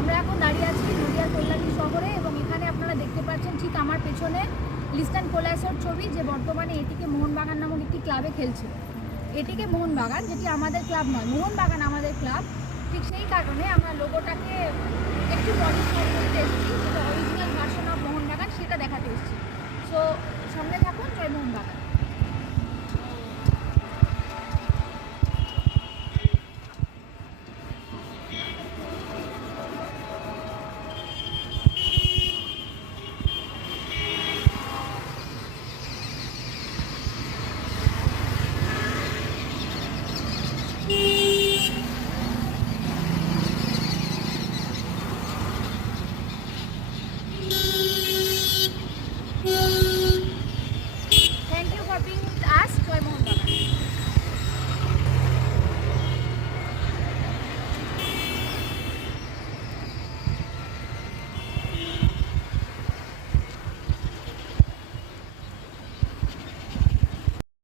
আমরা এখন দাঁড়িয়ে আছি নদিয়ার কল্যাণী শহরে এবং এখানে আপনারা দেখতে পাচ্ছেন ঠিক আমার পেছনে লিস্টান কোলাসের ছবি, যে বর্তমানে এটিকে মোহনবাগান নামক একটি ক্লাবে খেলছে। এটিকে মোহনবাগান, যেটি আমাদের ক্লাব নয়, মোহনবাগান আমাদের ক্লাব। ঠিক সেই কারণে আমরা লোগোটাকে একটু মডিফাই করতে এসেছি, যেটা অরিজিনাল ভার্সন অফ মোহনবাগান সেটা দেখাতে এসেছি। সো সঙ্গে থাকুন, জয় মোহনবাগান।